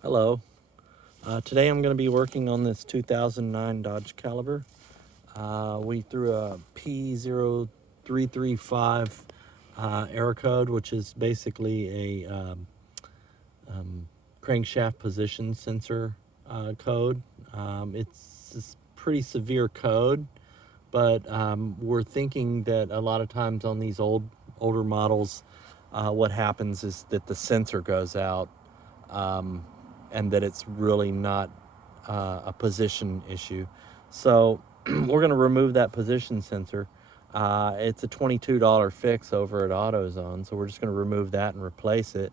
Hello. Today I'm going to be working on this 2009 Dodge Caliber. We threw a P0335 error code, which is basically a crankshaft position sensor code. It's a pretty severe code, but we're thinking that a lot of times on these older models, what happens is that the sensor goes out. And that it's really not a position issue. So we're going to remove that position sensor. It's a $22 fix over at AutoZone, so we're just going to remove that and replace it,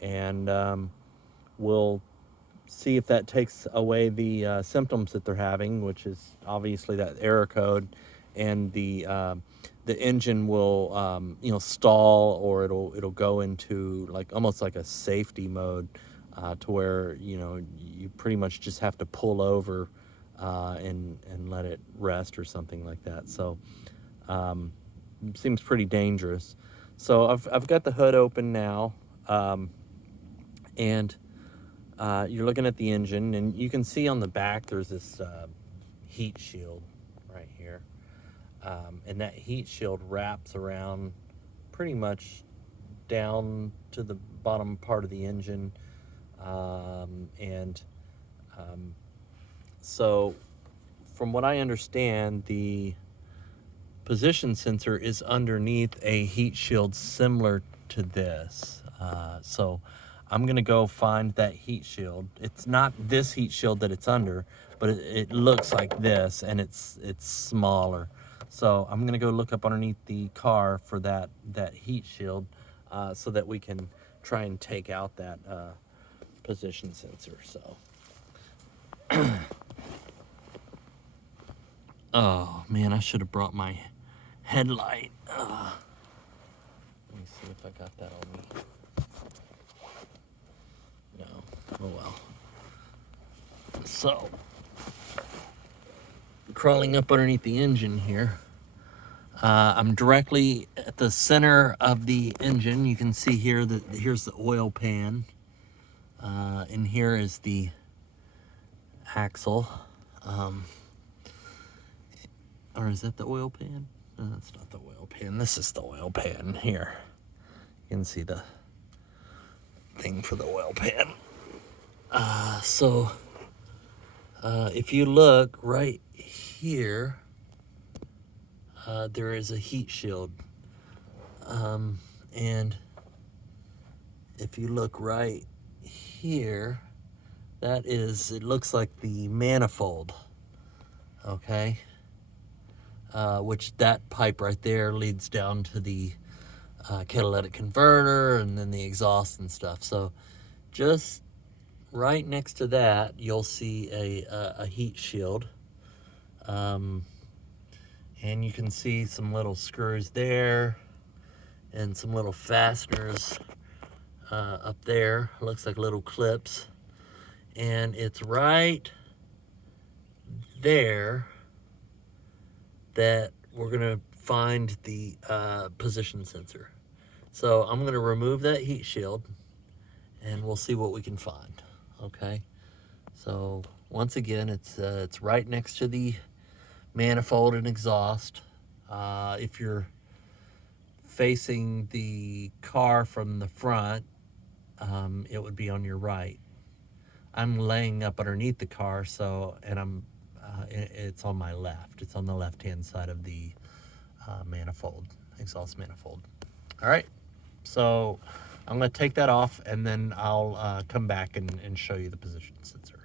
and we'll see if that takes away the symptoms that they're having, which is obviously that error code, and the engine will stall, or it'll go into like almost like a safety mode, to where you pretty much just have to pull over and let it rest or something like that. So seems pretty dangerous. So I've got the hood open now, and you're looking at the engine, and you can see on the back there's this heat shield right here, and that heat shield wraps around pretty much down to the bottom part of the engine. So from what I understand, the position sensor is underneath a heat shield similar to this. So I'm gonna go find that heat shield. It's not this heat shield that it's under, but it looks like this, and it's smaller. So I'm gonna go look up underneath the car for that heat shield, so that we can try and take out that position sensor. So oh man, I should have brought my headlight. Let me see if I got that on me. No. Oh well. So crawling up underneath the engine here, I'm directly at the center of the engine. You can see here that here's the oil pan, and here is the axle. Or is that the oil pan? No, that's not the oil pan. This is the oil pan here. You can see the thing for the oil pan. So if you look right here, there is a heat shield. And if you look right here, it looks like the manifold, okay? Which that pipe right there leads down to the catalytic converter and then the exhaust and stuff. So just right next to that, you'll see a heat shield. And you can see some little screws there and some little fasteners up there. Looks like little clips. And it's right there that we're gonna find the position sensor. So I'm gonna remove that heat shield, and we'll see what we can find. Okay. So once again, it's right next to the manifold and exhaust. If you're facing the car from the front, it would be on your right. I'm laying up underneath the car, and it's on my left. It's on the left-hand side of the manifold, exhaust manifold. All right, so I'm gonna take that off, and then I'll come back and show you the position sensor.